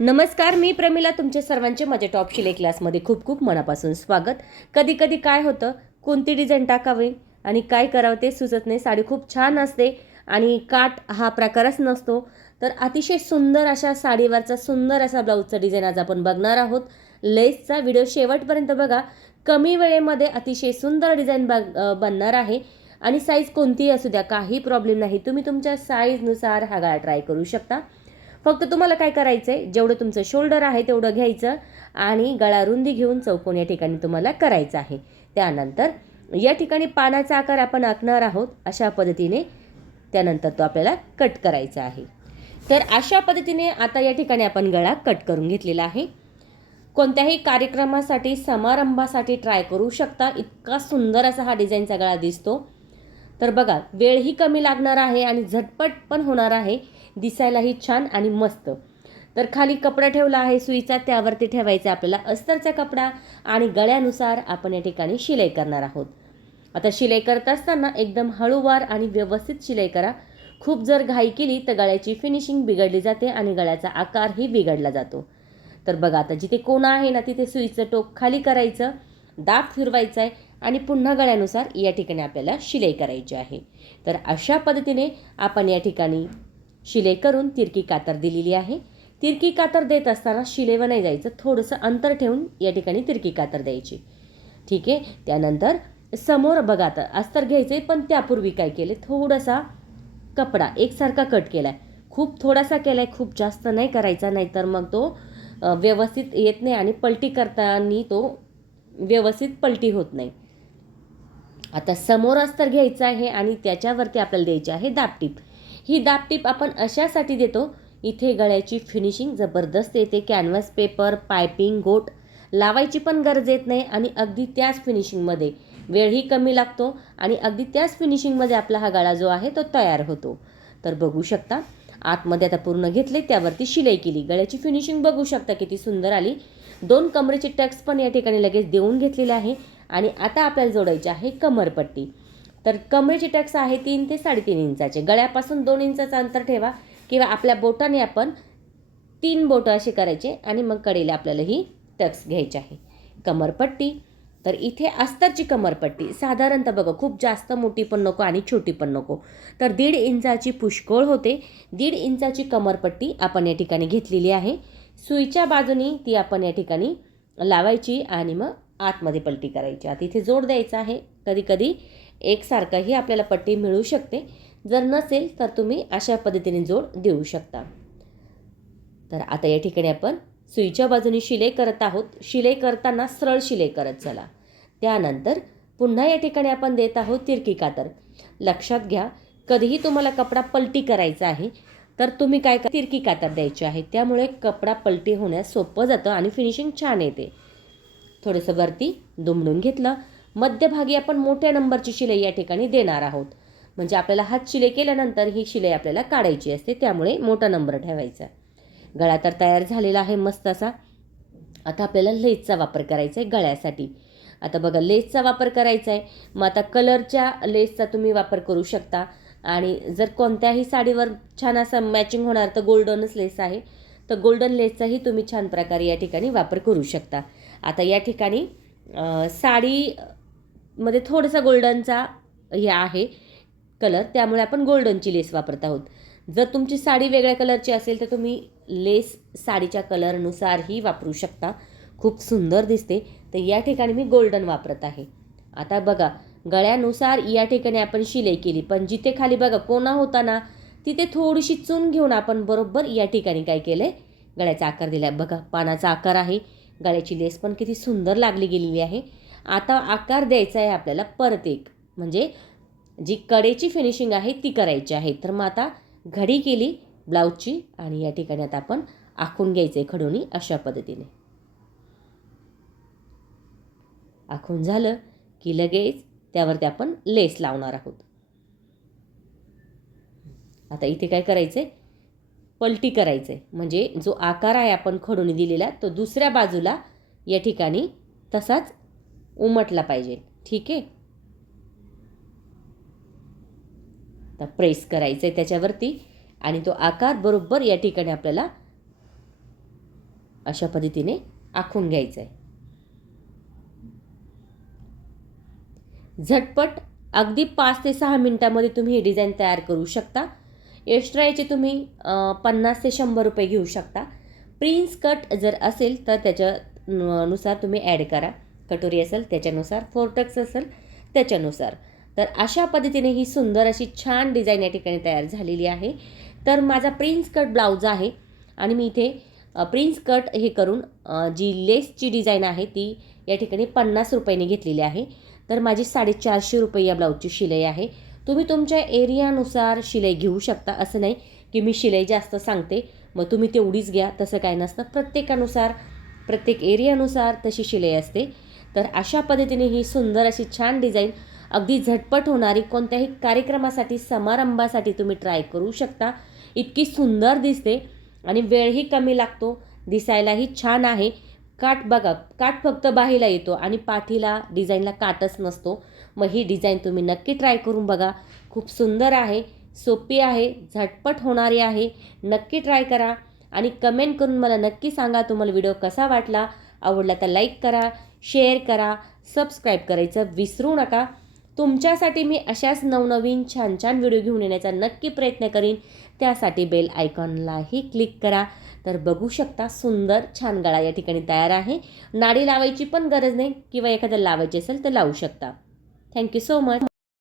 नमस्कार मी प्रमिला तुमच्या सर्वांचे माझ्या टॉप शिले क्लासमध्ये खूप खूप मनापासून स्वागत. कधी कधी काय होतं कोणती डिझाईन टाकावी आणि काय करावं ते सुचत नाही. साडी खूप छान असते आणि काट हा प्रकारच नसतो. तर अतिशय सुंदर अशा साडीवरचा सुंदर असा ब्लाऊजचा डिझाईन आज आपण बघणार आहोत. लेसचा व्हिडिओ शेवटपर्यंत बघा. कमी वेळेमध्ये अतिशय सुंदर डिझाईन बघ बनणार आहे. आणि साईज कोणतीही असू द्या काही प्रॉब्लेम नाही. तुम्ही तुमच्या साईजनुसार हा गळा ट्राय करू शकता. फक्त तुम्हाला काय करायचं आहे जेवढं तुमचं शोल्डर आहे तेवढं घ्यायचं आणि गळा रुंदी घेऊन चौकोन या ठिकाणी तुम्हाला करायचं आहे. त्यानंतर या ठिकाणी पानाचा आकार आपण आखणार आहोत. अशा पद्धतीने त्यानंतर तो आपल्याला कट करायचा आहे. तर अशा पद्धतीने आता या ठिकाणी आपण गळा कट करून घेतलेला आहे. कोणत्याही कार्यक्रमासाठी समारंभासाठी ट्राय करू शकता. इतका सुंदर असा हा डिझाईनचा गळा दिसतो. तर बघा वेळही कमी लागणार आहे आणि झटपट पण होणार आहे. दिसायलाही छान आणि मस्त. तर खाली कपडा ठेवला आहे सुईचा त्यावरती ठेवायचा आपल्याला अस्तरचा कपडा आणि गळ्यानुसार आपण या ठिकाणी शिलाई करणार आहोत. आता शिलाई करत असताना एकदम हळूवार आणि व्यवस्थित शिलाई करा. खूप जर घाई केली तर गळ्याची फिनिशिंग बिघडली जाते आणि गळ्याचा आकारही बिघडला जातो. तर बघा आता जिथे कोणा आहे ना तिथे सुईचं टोक खाली करायचं दाब फिरवायचं आहे आणि पुन्हा गळ्यानुसार या ठिकाणी आपल्याला शिलाई करायची आहे. तर अशा पद्धतीने आपण या ठिकाणी शिले करून तिरकी कातर दिलेली आहे. तिरकी कातर देत असताना शिलेवर नाही जायचं थोडंसं अंतर ठेवून या ठिकाणी तिरकी कातर द्यायची. ठीक आहे त्यानंतर समोर बघा तर अस्तर घ्यायचं आहे पण त्यापूर्वी काय केले थोडासा कपडा एकसारखा कट केला आहे खूप थोडासा केला आहे खूप जास्त नाही करायचा नाही तर मग तो व्यवस्थित येत नाही आणि पलटी करताना तो व्यवस्थित पलटी होत नाही. आता समोर अस्तर घ्यायचं आहे आणि त्याच्यावरती आपल्याला द्यायची आहे दापटीप. ही दाबटीप आपण अशासाठी देतो इथे गळ्याची फिनिशिंग जबरदस्त येते. कॅनव्हास पेपर पायपिंग गोट लावायची पण गरज येत नाही आणि अगदी त्याच फिनिशिंगमध्ये वेळही कमी लागतो आणि अगदी त्याच फिनिशिंगमध्ये आपला हा गळा जो आहे तो तयार होतो. तर बघू शकता आतमध्ये आता पूर्ण घेतले त्यावरती शिलाई केली. गळ्याची फिनिशिंग बघू शकता किती सुंदर आली. दोन कमरेचे टक्स पण या ठिकाणी लगेच देऊन घेतलेले आहे आणि आता आपल्याला जोडायची आहे कमरपट्टी. तर कमरेचे टक्स आहे तीन ते साडेतीन इंचाचे. गळ्यापासून दोन इंचाचं अंतर ठेवा किंवा आपल्या बोटाने आपण तीन बोटं असे करायचे आणि मग कडेला आपल्याला ही टक्स घ्यायची आहे. कमरपट्टी. तर इथे अस्तरची कमरपट्टी. साधारणतः बघा खूप जास्त मोठी पण नको आणि छोटी पण नको. तर दीड इंचाची पुष्कळ होते. दीड इंचाची कमरपट्टी आपण या ठिकाणी घेतलेली आहे. सुईच्या बाजूनी ती आपण या ठिकाणी लावायची आणि मग आतमध्ये पलटी करायची. आता इथे जोड द्यायचा आहे. कधी कधी एकसारखंही आपल्याला पट्टी मिळू शकते. जर नसेल तर तुम्ही अशा पद्धतीने जोड देऊ शकता. तर आता या ठिकाणी आपण सुईच्या बाजूने शिलाई करत आहोत. शिलाई करताना सरळ शिलाई करत चला. त्यानंतर पुन्हा या ठिकाणी आपण देत आहोत तिरकी कातर. लक्षात घ्या कधीही तुम्हाला कपडा पलटी करायचा आहे तर तुम्ही काय का तिरकी कातर द्यायची आहे. त्यामुळे कपडा पलटी होण्यास सोपं जातं आणि फिनिशिंग छान येते. थोडंसं वरती दुमडून घेतलं. मध्यभागी आपण मोठ्या नंबरची शिलाई या ठिकाणी देणार आहोत. म्हणजे आपल्याला हात शिलाई केल्यानंतर ही शिलाई आपल्याला काढायची असते त्यामुळे मोठा नंबर ठेवायचा. गळा तर तयार झालेला आहे मस्त असा. आता आपल्याला लेसचा वापर करायचा आहे गळ्यासाठी. आता बघा लेसचा वापर करायचा आहे मग आता कलरच्या लेसचा तुम्ही वापर करू शकता. आणि जर कोणत्याही साडीवर छान असं मॅचिंग होणार तर गोल्डनच लेस आहे. तर गोल्डन लेसचाही तुम्ही छान प्रकारे या ठिकाणी वापर करू शकता. आता या ठिकाणी साडी मध्ये थोडंसं गोल्डनचा हे आहे कलर त्यामुळे आपण गोल्डनची लेस वापरत आहोत. जर तुमची साडी वेगळ्या कलरची असेल तर तुम्ही लेस साडीच्या कलरनुसारही वापरू शकता. खूप सुंदर दिसते. तर या ठिकाणी मी गोल्डन वापरत आहे. आता बघा गळ्यानुसार या ठिकाणी आपण शिलाई केली. पण जिथे खाली बघा कोणा होता ना तिथे थोडीशी चून घेऊन आपण बरोबर या ठिकाणी काय केलं आहे गळ्याचा आकार दिला आहे बघा पानाचा आकार आहे. गळ्याची लेस पण किती सुंदर लागली गेलेली आहे. आता आकार द्यायचा आहे आपल्याला परत एक. म्हणजे जी कडेची फिनिशिंग आहे ती करायची आहे. तर मग आता घडी केली ब्लाऊजची आणि या ठिकाणी आता आपण आखून घ्यायचं आहे खडोनी अशा पद्धतीने. आखून झालं की लगेच त्यावरती आपण लेस लावणार आहोत. आता इथे काय करायचं आहे पलटी करायचं आहे म्हणजे जो आकार आहे आपण खडून दिलेला तो दुसऱ्या बाजूला या ठिकाणी तसाच उमटला पाहिजे. ठीक आहे? तर प्रेस करायचं आहे त्याच्यावरती आणि तो आकार बरोबर या ठिकाणी आपल्याला अशा पद्धतीने आखून घ्यायचं आहे झटपट अगदी पाच ते सहा मिनटामध्ये तुम्ही ही डिझाईन तयार करू शकता. एक्स्ट्रा याचे तुम्ही पन्नास ते शंभर रुपये घेऊ शकता. प्रिन्स कट जर असेल तर त्याच्या नुसार तुम्ही ॲड करा. कटोरी असेल त्याच्यानुसार फोरटक्स असेल त्याच्यानुसार. तर अशा पद्धतीने ही सुंदर अशी छान डिझाईन या ठिकाणी तयार झालेली आहे. तर माझा प्रिन्स कट ब्लाऊज आहे आणि मी इथे प्रिन्स कट हे करून जी लेसची डिझाईन आहे ती या ठिकाणी पन्नास रुपयाने घेतलेली आहे. तर माझी साडेचारशे रुपये या ब्लाऊजची शिलाई आहे. तुम्ही तुमच्या एरियानुसार शिलाई घेऊ शकता. असं नाही की मी शिलाई जास्त सांगते. मग तुम्ही तेवढीच घ्या. तसं काय नसतं. प्रत्येकानुसार प्रत्येक एरियानुसार तशी शिलाई असते. तर अशा पद्धतीने ही सुंदर अशी छान डिझाईन अगदी झटपट होणारी कोणत्याही कार्यक्रमासाठी समारंभासाठी तुम्ही ट्राय करू शकता. इतकी सुंदर दिसते आणि वेळही कमी लागतो. दिसायलाही छान आहे. काठ बघा काठ फक्त बाहीला येतो आणि पाठीला डिझाईनला काटच नसतो. मग ही डिझाईन तुम्ही नक्की ट्राय करून बघा. खूप सुंदर आहे सोपी आहे झटपट होणारी आहे. नक्की ट्राय करा आणि कमेंट करून मला नक्की सांगा तुम्हाला व्हिडिओ कसा वाटला. आवडला तर लाईक करा शेअर करा सबस्क्राईब करायचं विसरू नका. तुमच्यासाठी मी अशाच नवनवीन छान छान व्हिडिओ घेऊन येण्याचा नक्की प्रयत्न करीन. त्यासाठी बेल आयकॉनलाही क्लिक करा. तर बघू शकता सुंदर छान गळा या ठिकाणी तयार आहे. नाडी लावायची पण गरज नाही किंवा एखादं लावायची असेल तर लावू शकता. Thank you so much